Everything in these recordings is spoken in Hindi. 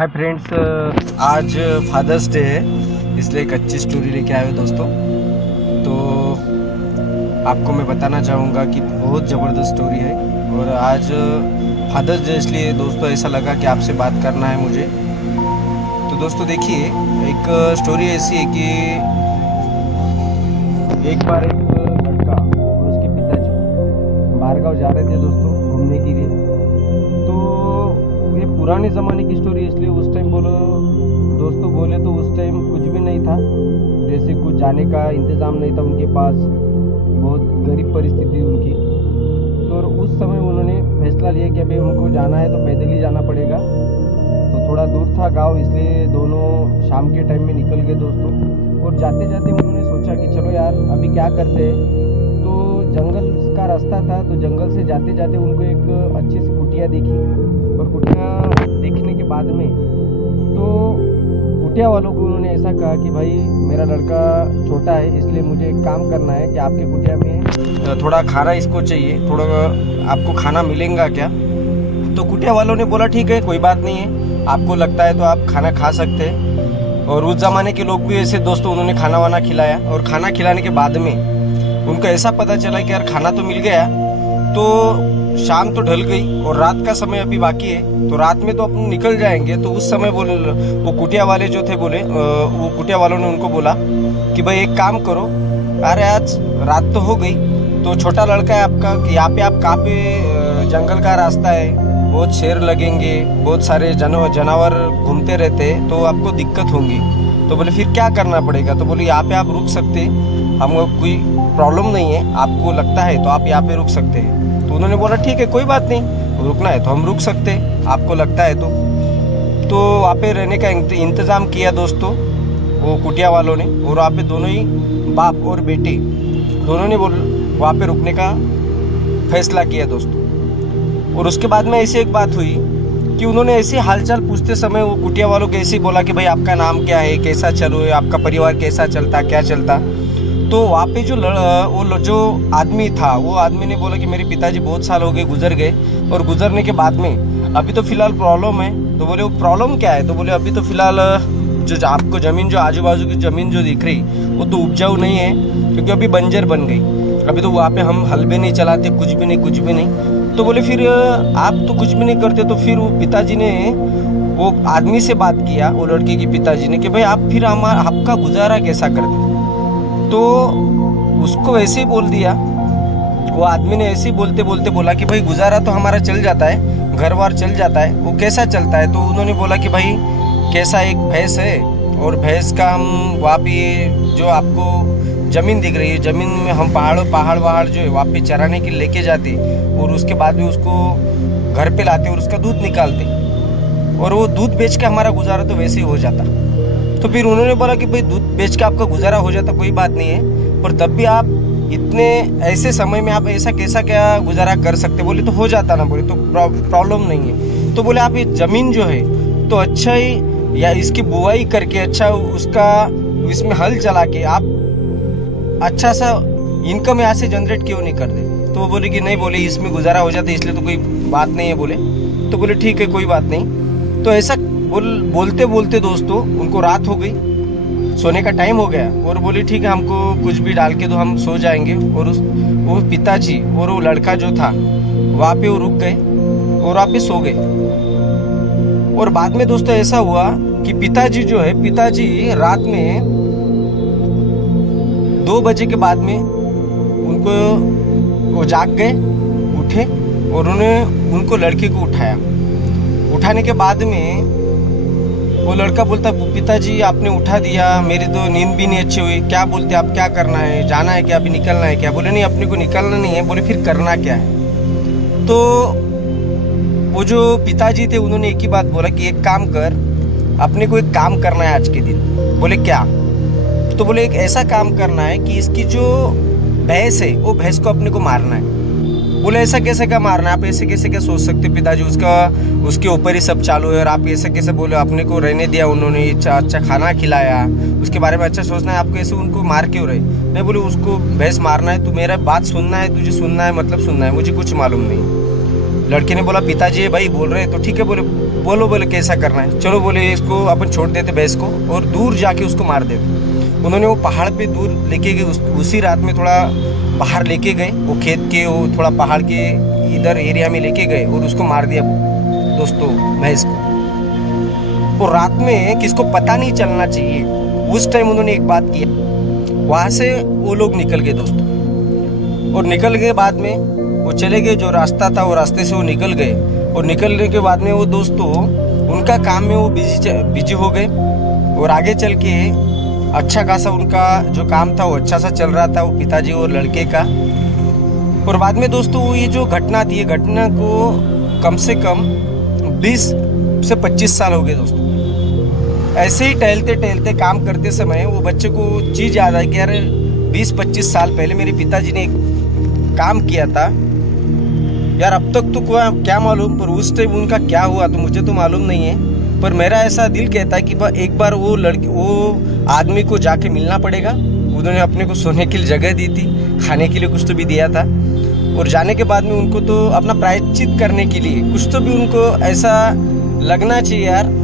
हाय फ्रेंड्स, आज फादर्स डे है, इसलिए एक अच्छी स्टोरी लेके आए हो दोस्तों। तो आपको मैं बताना चाहूँगा कि बहुत ज़बरदस्त स्टोरी है। और आज फादर्स डे इसलिए दोस्तों ऐसा लगा कि आपसे बात करना है मुझे। तो दोस्तों देखिए, एक स्टोरी ऐसी है कि एक बार एक लड़का और उसके पिताजी बाहर गाँव जा रहे थे दोस्तों घूमने के लिए। तो ये पुराने ज़माने की स्टोरी, इसलिए उस टाइम दोस्तों बोले तो उस टाइम कुछ भी नहीं था, जैसे कुछ जाने का इंतज़ाम नहीं था उनके पास, बहुत गरीब परिस्थिति उनकी। तो उस समय उन्होंने फैसला लिया कि अभी उनको जाना है तो पैदल ही जाना पड़ेगा। तो थोड़ा दूर था गांव, इसलिए दोनों शाम के टाइम में निकल गए दोस्तों। और जाते जाते उन्होंने सोचा कि चलो यार अभी क्या करते हैं। तो जंगल का रास्ता था, तो जंगल से जाते जाते उनको एक अच्छी सी कुटिया दिखी। और कुटिया देखने के बाद में तो कुटिया वालों को उन्होंने ऐसा कहा कि भाई मेरा लड़का छोटा है, इसलिए मुझे एक काम करना है कि आपके कुटिया में थोड़ा खाना इसको चाहिए, थोड़ा आपको खाना मिलेगा क्या। तो कुटिया वालों ने बोला ठीक है, कोई बात नहीं है, आपको लगता है तो आप खाना खा सकते हैं। और उस ज़माने के लोग भी ऐसे दोस्तों, उन्होंने खाना वाना खिलाया। और खाना खिलाने के बाद में उनको ऐसा पता चला कि यार खाना तो मिल गया, तो शाम तो ढल गई और रात का समय अभी बाकी है, तो रात में तो अपन निकल जाएंगे। तो उस समय वो कुटिया वाले जो थे बोले, वो कुटिया वालों ने उनको बोला कि भाई एक काम करो, अरे आज रात तो हो गई, तो छोटा लड़का है आपका, कि यहाँ पे आप कहाँ पे, जंगल का रास्ता है, बहुत शेर लगेंगे, बहुत सारे जानवर घूमते रहते हैं, तो आपको दिक्कत होंगी। तो बोले फिर क्या करना पड़ेगा। तो बोले यहाँ पे आप रुक सकते, हमको कोई प्रॉब्लम नहीं है, आपको लगता है तो आप यहाँ पे रुक सकते हैं। तो उन्होंने बोला ठीक है, कोई बात नहीं, रुकना है तो हम रुक सकते हैं, आपको लगता है तो वहाँ पे रहने का इंतज़ाम किया दोस्तों वो कुटिया वालों ने। और वहाँ पे दोनों ही बाप और बेटे दोनों ने वहाँ पे रुकने का फैसला किया दोस्तों। और उसके बाद में ऐसी एक बात हुई कि उन्होंने ऐसे हालचाल पूछते समय वो कुटिया वालों को ऐसे ही बोला कि भाई आपका नाम क्या है, कैसा चलो है, आपका परिवार कैसा चलता, क्या चलता। तो वहाँ पे जो आदमी था, वो आदमी ने बोला कि मेरे पिताजी बहुत साल हो गए गुजर गए, और गुजरने के बाद में अभी तो फ़िलहाल प्रॉब्लम है। तो बोले वो प्रॉब्लम क्या है। तो बोले अभी तो फ़िलहाल जो आपको ज़मीन, जो आजू बाजू की ज़मीन जो दिख रही, वो तो उपजाऊ नहीं है, क्योंकि अभी बंजर बन गई। अभी तो वहाँ पे हम हल भी नहीं चलाते, कुछ भी नहीं। तो बोले फिर आप तो कुछ भी नहीं करते। तो फिर वो पिताजी ने वो आदमी से बात किया, वो लड़के के पिताजी ने, कि भाई आप फिर आपका गुजारा कैसा करते। तो उसको ऐसे ही बोल दिया, वो आदमी ने ऐसे ही बोलते बोलते बोला कि भाई गुजारा तो हमारा चल जाता है, घर बार चल जाता है। वो कैसा चलता है। तो उन्होंने बोला कि भाई कैसा, एक भैंस है, और भैंस का हम वहाँ पे जो आपको ज़मीन दिख रही है, ज़मीन में हम पहाड़ जो है वहाँ पे चराने के लिए लेके जाते, और उसके बाद में उसको घर पे लाते और उसका दूध निकालते, और वो दूध बेच के हमारा गुजारा तो वैसे ही हो जाता। तो फिर उन्होंने बोला कि भाई दूध बेच के आपका गुजारा हो जाता, कोई बात नहीं है, पर तब भी आप इतने ऐसे समय में आप ऐसा कैसा क्या गुजारा कर सकते। बोले तो हो जाता ना। बोले तो प्रॉब्लम नहीं है। तो बोले आप ये ज़मीन जो है तो अच्छा ही, या इसकी बुआई करके अच्छा उसका इसमें हल चला के आप अच्छा सा इनकम यहाँ से जनरेट क्यों नहीं कर दे। तो वो बोले कि नहीं, बोले इसमें गुजारा हो जाता है, इसलिए तो कोई बात नहीं है। बोले तो बोले ठीक है, कोई बात नहीं। तो ऐसा बोलते बोलते दोस्तों उनको रात हो गई, सोने का टाइम हो गया, और बोले ठीक है, हमको कुछ भी डाल के दो, हम सो जाएंगे। और वो पिताजी और वो लड़का जो था वहाँ पे वो रुक गए और वहाँ पे सो गए। और बाद में दोस्तों ऐसा हुआ कि पिताजी जो है, पिताजी रात में 2 बजे के बाद में उनको वो जाग गए, उठे, और उनको लड़के को उठाया। उठाने के बाद में वो लड़का बोलता, पिताजी आपने उठा दिया, मेरी तो नींद भी नहीं अच्छी हुई, क्या बोलते आप, क्या करना है, जाना है क्या, अभी निकलना है क्या। बोले नहीं, अपने को निकलना नहीं है। बोले फिर करना क्या है। तो वो जो पिताजी थे उन्होंने एक ही बात बोला कि एक काम कर, अपने को एक काम करना है आज के दिन। बोले क्या। तो बोले एक ऐसा काम करना है कि इसकी जो भैंस है, वो भैंस को अपने को मारना है। बोले ऐसा कैसे क्या मारना है, आप ऐसे कैसे क्या सोच सकते पिताजी, उसके ऊपर ही सब चालू है, और आप ऐसे कैसे बोले, अपने को रहने दिया, उन्होंने अच्छा खाना खिलाया, उसके बारे में अच्छा सोचना है, आप कैसे उनको मार क्यों रहे। नहीं, बोले उसको भैंस मारना है, तो मेरा बात सुनना है, तुझे सुनना है, मतलब सुनना है, मुझे कुछ मालूम नहीं। लड़के ने बोला पिताजी भाई बोल रहे हैं तो ठीक है, बोले बोलो, बोले कैसा करना है, चलो बोले इसको अपन छोड़ देते भैंस को और दूर जाके उसको मार देते। उन्होंने वो पहाड़ पे दूर लेके गए, उसी रात में थोड़ा बाहर लेके गए, वो खेत के वो थोड़ा पहाड़ के इधर एरिया में लेके गए और उसको मार दिया दोस्तों भैंस को। और रात में किसको पता नहीं चलना चाहिए, उस टाइम उन्होंने एक बात किया, वहाँ से वो लोग निकल गए दोस्तों। और निकल गए बाद में वो चले गए, जो रास्ता था वो रास्ते से वो निकल गए। और निकलने के बाद में वो दोस्तों उनका काम में वो बिजी हो गए और आगे चल के अच्छा खासा उनका जो काम था वो अच्छा सा चल रहा था, वो पिताजी और लड़के का। और बाद में दोस्तों ये जो घटना थी, ये घटना को कम से कम 20 से 25 साल हो गए दोस्तों। ऐसे ही टहलते टहलते काम करते समय वो बच्चे को चीज़ याद आई कि यार 20-25 साल पहले मेरे पिताजी ने एक काम किया था यार। अब तक तो क्या मालूम, पर उस टाइम उनका क्या हुआ तो मुझे तो मालूम नहीं है। पर मेरा ऐसा दिल कहता है कि एक बार वो आदमी को जाके मिलना पड़ेगा। उन्होंने अपने को सोने के लिए जगह दी थी, खाने के लिए कुछ तो भी दिया था, और जाने के बाद में उनको तो अपना प्रायश्चित करने के लिए कुछ तो भी उनको ऐसा लगना चाहिए यार।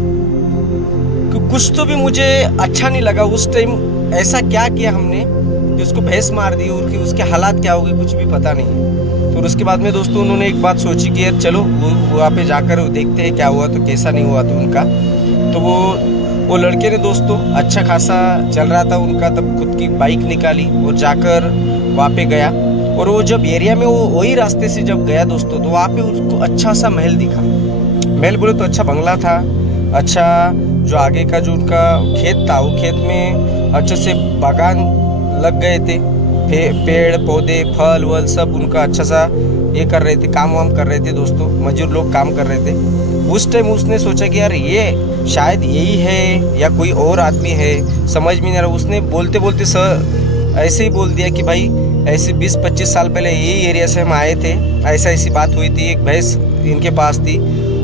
कुछ तो भी मुझे अच्छा नहीं लगा उस टाइम, ऐसा क्या किया हमने कि उसको भैंस मार दी, और कि उसके हालात क्या हो गए कुछ भी पता नहीं है। और उसके बाद में दोस्तों उन्होंने एक बात सोची कि यार चलो वहाँ पे जाकर देखते हैं क्या हुआ तो कैसा नहीं हुआ तो उनका। तो वो लड़के ने दोस्तों अच्छा खासा चल रहा था उनका, तब खुद की बाइक निकाली और जाकर वहाँ पे गया। और वो जब एरिया में वो वही रास्ते से जब गया दोस्तों, तो वहाँ पे उसको अच्छा सा महल दिखा। महल बोले तो अच्छा बंगला था, अच्छा जो आगे का जो उनका खेत था, वो खेत में अच्छे से बागान लग गए थे, पेड़ पौधे फल वल सब उनका अच्छा सा ये कर रहे थे, काम वाम कर रहे थे दोस्तों, मजदूर लोग काम कर रहे थे। उस टाइम उसने सोचा कि यार ये शायद यही है या कोई और आदमी है, समझ में नहीं आ रहा। उसने बोलते बोलते ऐसे ही बोल दिया कि भाई ऐसे 20-25 साल पहले यही एरिया से हम आए थे, ऐसी बात हुई थी, एक भैंस इनके पास थी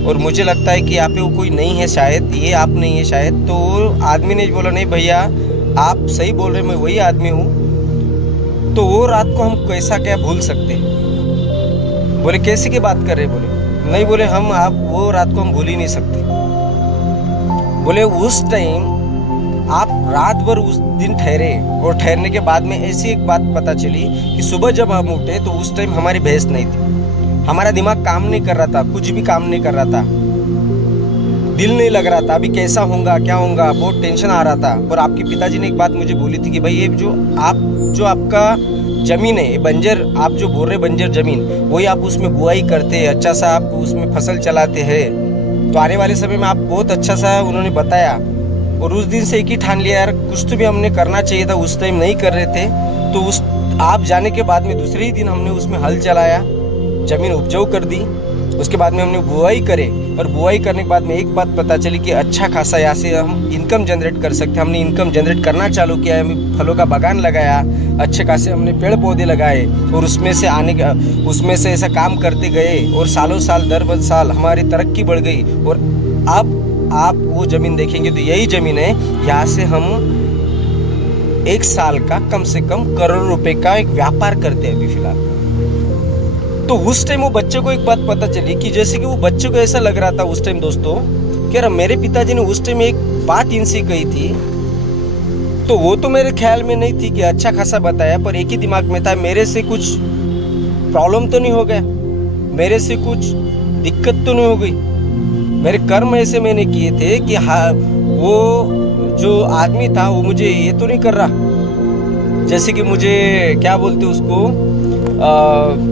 और मुझे लगता है कि यहाँ पे वो कोई नहीं है, शायद ये आप नहीं है शायद। तो आदमी ने बोला नहीं भैया आप सही बोल रहे, मैं वही आदमी हूँ। तो वो रात को हम कैसा क्या भूल सकते? बोले कैसे की बात कर रहे? बोले नहीं, बोले आप वो रात को हम भूल ही नहीं सकते। बोले उस टाइम आप रात भर उस दिन ठहरे और ठहरने के बाद में ऐसी एक बात पता चली कि सुबह जब हम उठे तो उस टाइम हमारी भैंस नहीं थी, हमारा दिमाग काम नहीं कर रहा था, कुछ भी काम नहीं कर रहा था, दिल नहीं लग रहा था, अभी कैसा होगा क्या होगा, बहुत टेंशन आ रहा था। और आपके पिताजी ने एक बात मुझे बोली थी कि भाई ये जो आपका ज़मीन है, बंजर आप जो बोल रहे बंजर ज़मीन, वही आप उसमें बुआई करते हैं, अच्छा सा आप उसमें फसल चलाते हैं, तो आने वाले समय में आप बहुत अच्छा सा उन्होंने बताया। और उस दिन से एक ही ठान लिया यार कुछ तो भी हमने करना चाहिए था, उस टाइम नहीं कर रहे थे। तो उस आप जाने के बाद में दूसरे ही दिन हमने उसमें हल चलाया, ज़मीन उपजाऊ कर दी, उसके बाद में हमने बुआई करे। और बुआई करने के बाद में एक बात पता चली कि अच्छा खासा यहाँ से हम इनकम जनरेट कर सकते हैं। हमने इनकम जनरेट करना चालू किया है, फलों का बागान लगाया, अच्छे खासे हमने पेड़ पौधे लगाए और उसमें से ऐसा काम करते गए और सालों साल दर साल हमारी तरक्की बढ़ गई। और अब आप वो ज़मीन देखेंगे तो यही ज़मीन है, यहाँ से हम एक साल का कम से कम करोड़ों रुपए का एक व्यापार करते हैं अभी फिलहाल। तो उस टाइम वो बच्चे को एक बात पता चली कि जैसे कि वो बच्चे को ऐसा लग रहा था उस टाइम दोस्तों कि यार मेरे पिताजी ने उस टाइम एक बात इनसे कही थी, तो वो तो मेरे ख्याल में नहीं थी कि अच्छा खासा बताया, पर एक ही दिमाग में था मेरे से कुछ प्रॉब्लम तो नहीं हो गया, मेरे से कुछ दिक्कत तो नहीं हो गई, मेरे कर्म ऐसे मैंने किए थे कि हाँ वो जो आदमी था वो मुझे ये तो नहीं कर रहा, जैसे कि मुझे क्या बोलते उसको,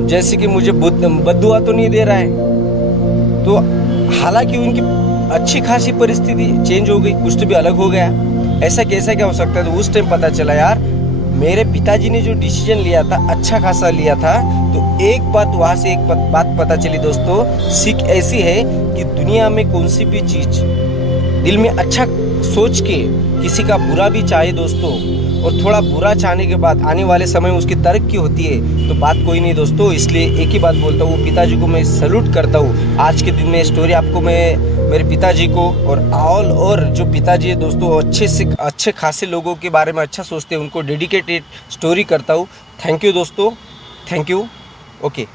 जैसे कि मुझे बद्दुआ तो नहीं दे रहा है। तो हालांकि उनकी अच्छी खासी परिस्थिति चेंज हो गई, कुछ तो भी अलग हो गया, ऐसा कैसा क्या हो सकता है। तो उस टाइम पता चला यार मेरे पिताजी ने जो डिसीजन लिया था अच्छा खासा लिया था। तो एक बात वहाँ से एक बात पता चली दोस्तों, सीख ऐसी है कि दुनिया में कौन सी भी चीज़ दिल में अच्छा सोच के किसी का बुरा भी चाहे दोस्तों, और थोड़ा बुरा चाहने के बाद आने वाले समय में उसकी तरक्की होती है, तो बात कोई नहीं दोस्तों। इसलिए एक ही बात बोलता हूँ, पिताजी को मैं सैल्यूट करता हूँ। आज के दिन में स्टोरी आपको मैं मेरे पिताजी को और जो पिताजी है दोस्तों अच्छे खासे लोगों के बारे में अच्छा सोचते हैं, उनको डेडिकेटेड स्टोरी करता हूँ। थैंक यू दोस्तों, थैंक यू, ओके।